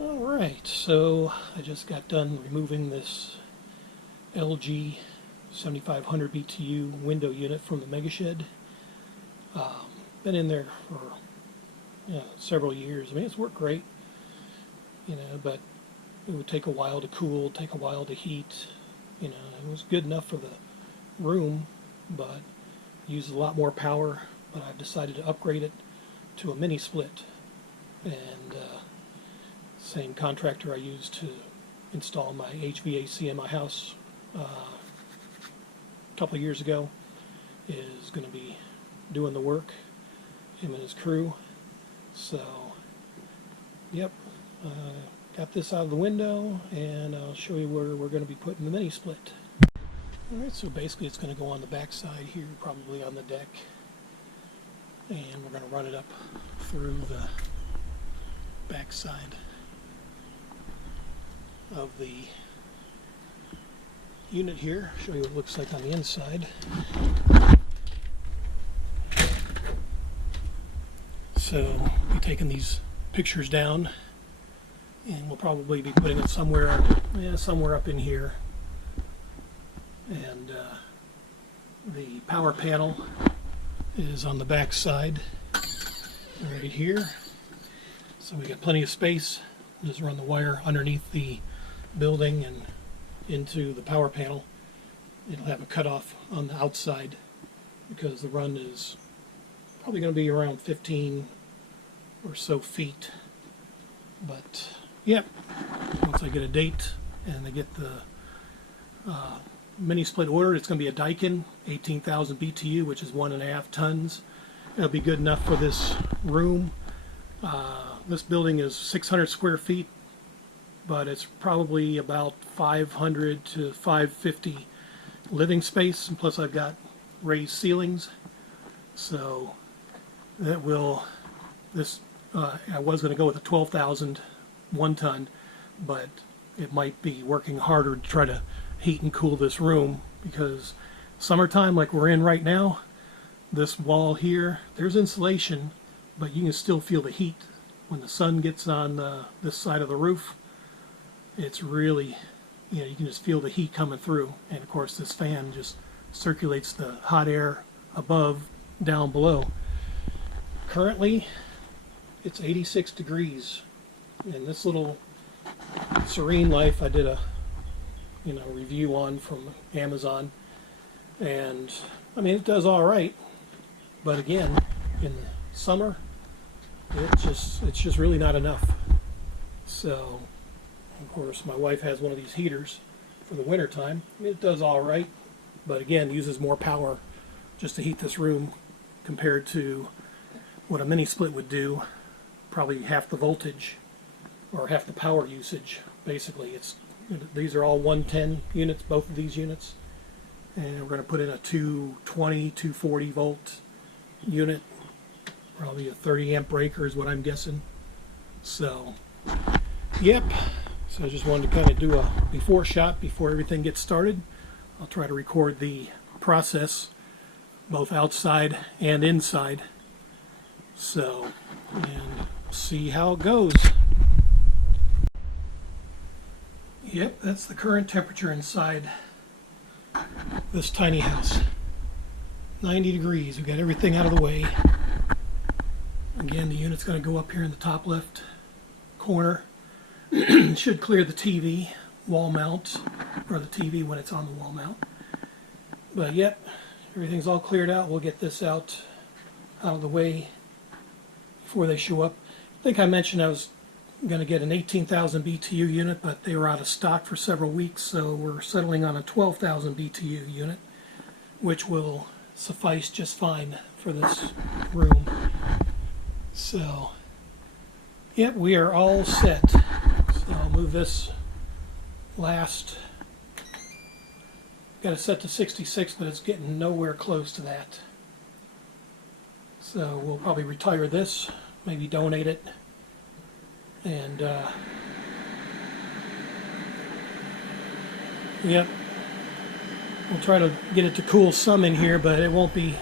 Alright, so I just got done removing this LG 7500 BTU window unit from the Mega Shed. Been in there for several years. I mean, it's worked great, but it would take a while to cool, take a while to heat. It was good enough for the room, but uses a lot more power. But I've decided to upgrade it to a mini split, and same contractor I used to install my HVAC in my house a couple of years ago is going to be doing the work, him and his crew. So, yep, got this out of the window, and I'll show you where we're going to be putting the mini split. Alright, so basically it's going to go on the back side here, probably on the deck, and we're going to run it up through the back side of the unit here. Show you what it looks like on the inside. So we're taking these pictures down, and we'll probably be putting it somewhere up in here. And the power panel is on the back side right here. So we got plenty of space. Just run the wire underneath the building and into the power panel. It'll have a cutoff on the outside because the run is probably going to be around 15 or so feet. But yep, once I get a date and I get the mini split ordered, it's going to be a Daikin 18,000 BTU, which is 1.5 tons. It'll be good enough for this room. This building is 600 square feet, but it's probably about 500 to 550 living space, and plus I've got raised ceilings, so that will, I was going to go with a 12,000 1 ton, but it might be working harder to try to heat and cool this room, because summertime like we're in right now, this wall here, there's insulation, but you can still feel the heat when the sun gets on this side of the roof. It's really, you can just feel the heat coming through, and of course this fan just circulates the hot air above down below. Currently it's 86 degrees, and this little Serene Life I did a review on from Amazon, and I mean it does all right, but again in the summer it's just really not enough. So of course my wife has one of these heaters for the winter time. I mean, it does all right, but again uses more power just to heat this room compared to what a mini split would do. Probably half the voltage or half the power usage. Basically these are all 110 units, both of these units, and we're going to put in a 220 240 volt unit, probably a 30 amp breaker is what I'm guessing. So yep, so I just wanted to kind of do a before shot before everything gets started. I'll try to record the process both outside and inside, so, and see how it goes. Yep, that's the current temperature inside this tiny house. 90 degrees. We got everything out of the way. Again, the unit's going to go up here in the top left corner. Should clear the TV wall mount, or the TV when it's on the wall mount. But yep, everything's all cleared out. We'll get this out of the way before they show up. I think I mentioned I was going to get an 18,000 BTU unit, but they were out of stock for several weeks, so we're settling on a 12,000 BTU unit, which will suffice just fine for this room. So, yep, we are all set. So I'll move this last. Got it set to 66, but it's getting nowhere close to that. So we'll probably retire this, maybe donate it, and yep, we'll try to get it to cool some in here, but it won't be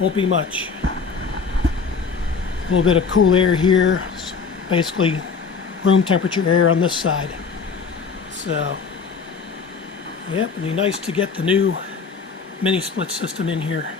much. A little bit of cool air here, basically room temperature air on this side. So, yep, it'd be nice to get the new mini split system in here.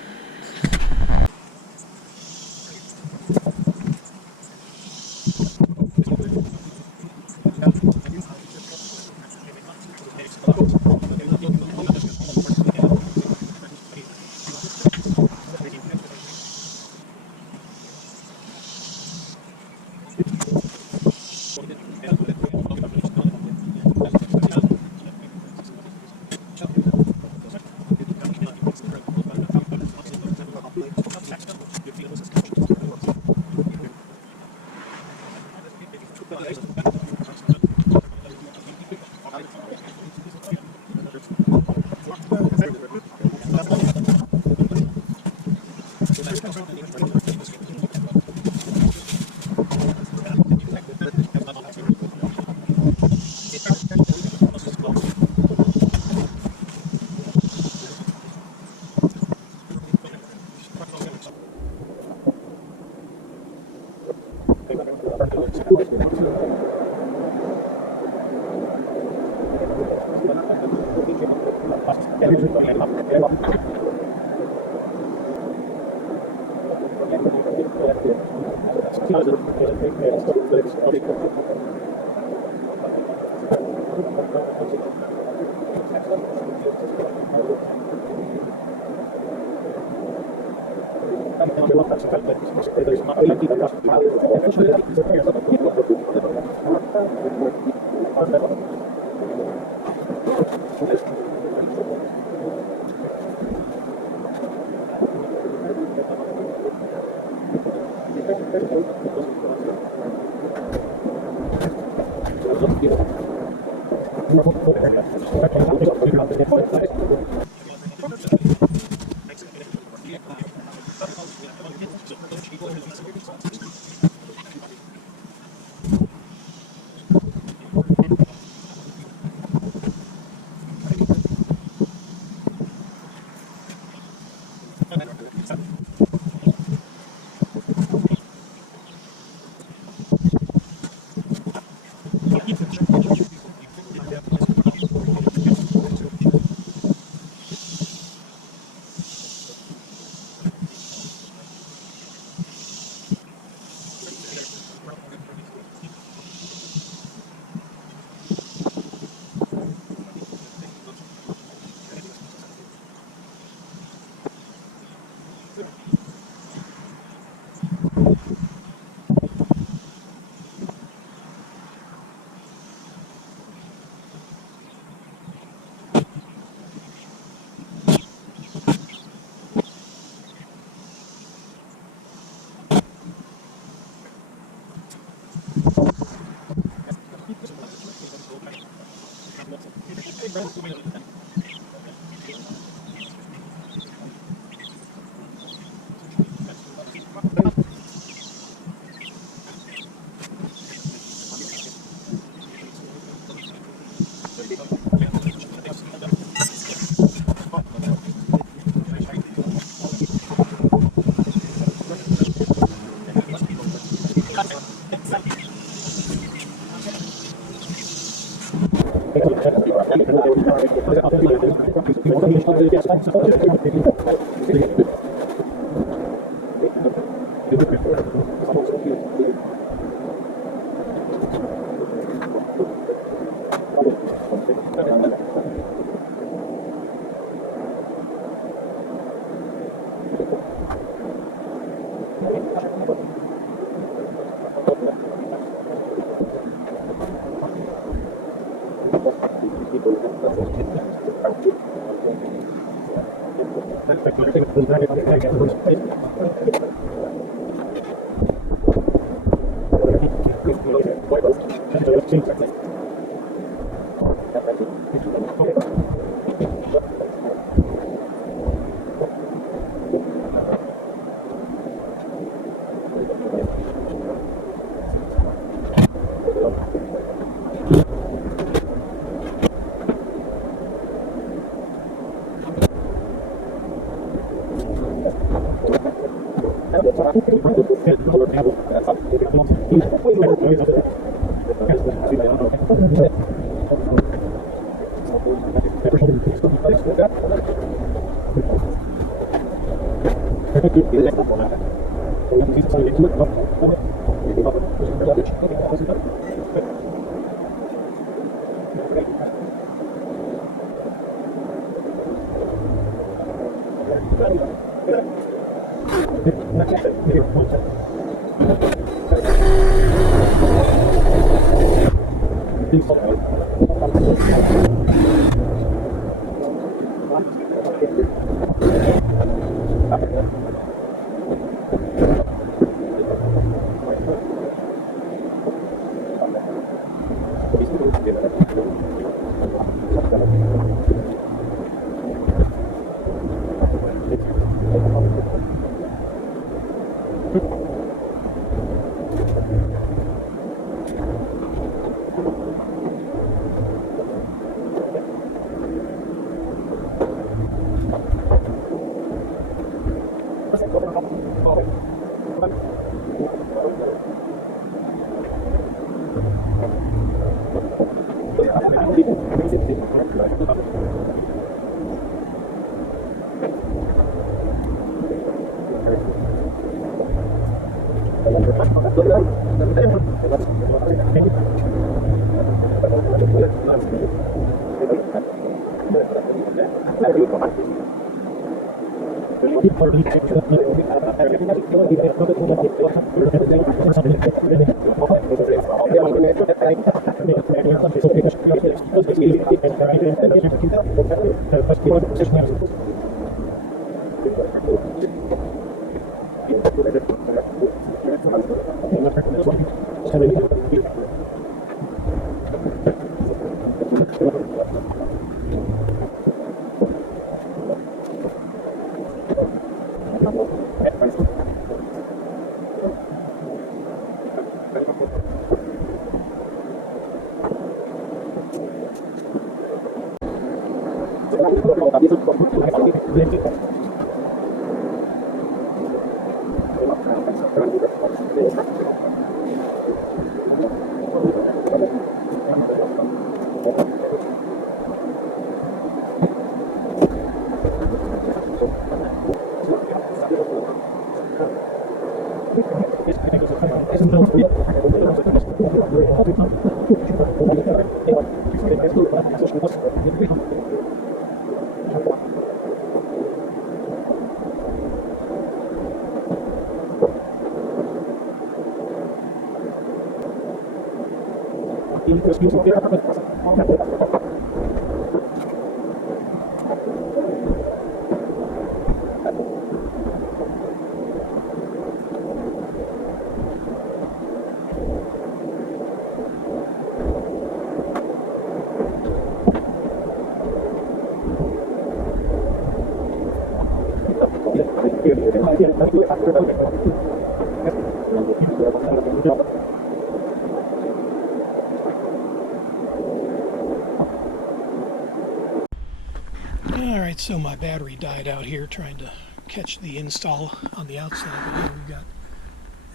Alright, so my battery died out here trying to catch the install on the outside. But here we've got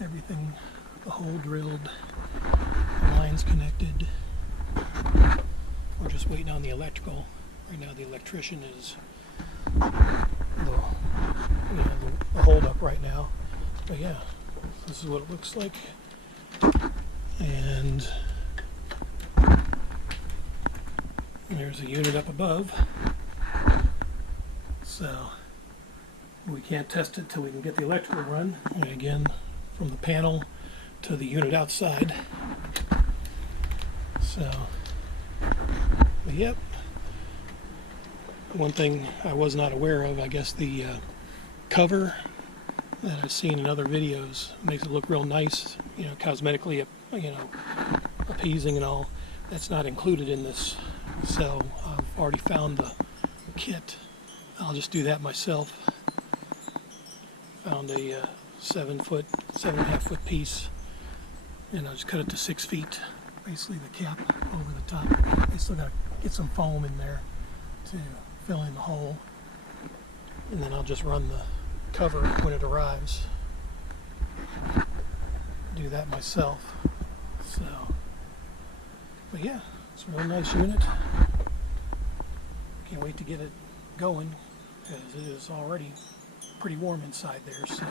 everything, the hole drilled, the lines connected. We're just waiting on the electrical. Right now the electrician is the hold up right now. But yeah, this is what it looks like. And there's a unit up above. So we can't test it till we can get the electrical run. And again, from the panel to the unit outside. So, but yep. One thing I was not aware of, I guess the cover that I've seen in other videos makes it look real nice, you know, cosmetically, you know, appeasing and all. That's not included in this. So I've already found the kit. I'll just do that myself. Found a 7.5 foot piece, and I'll just cut it to 6 feet. Basically the cap over the top. I still got to get some foam in there to fill in the hole, and then I'll just run the cover when it arrives. Do that myself. So, but yeah, It's a real nice unit. Can't wait to get it going, because it is already pretty warm inside there, so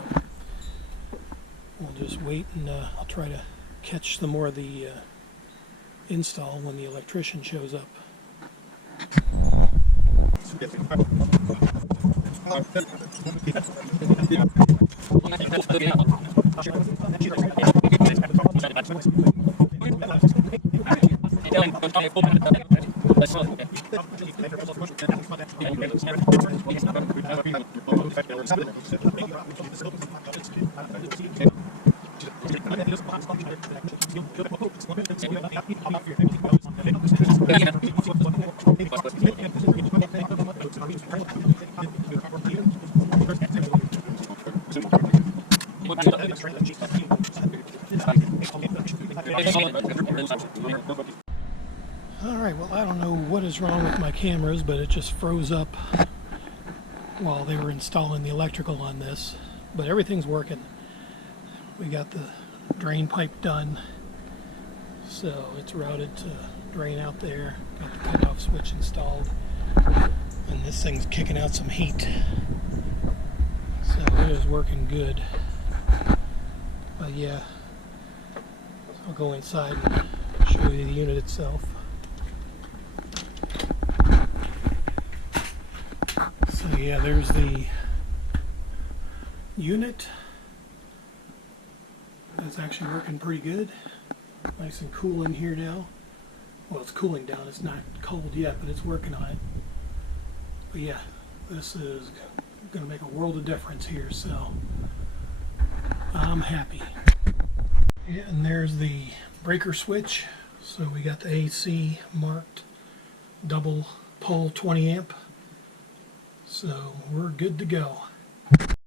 we'll just wait, and I'll try to catch some more of the install when the electrician shows up. Alright, well, I don't know what is wrong with my cameras, but it just froze up while they were installing the electrical on this. But everything's working. We got the drain pipe done, so it's routed to drain out there. Got the cutoff switch installed, and this thing's kicking out some heat, so it is working good. But yeah, I'll go inside and show you the unit itself. So yeah, there's the unit. It's actually working pretty good. Nice and cool in here now. Well, it's cooling down. It's not cold yet, but it's working on it. But yeah, this is going to make a world of difference here, so I'm happy. Yeah, and there's the breaker switch. So we got the AC marked double pole 20 amp. So we're good to go.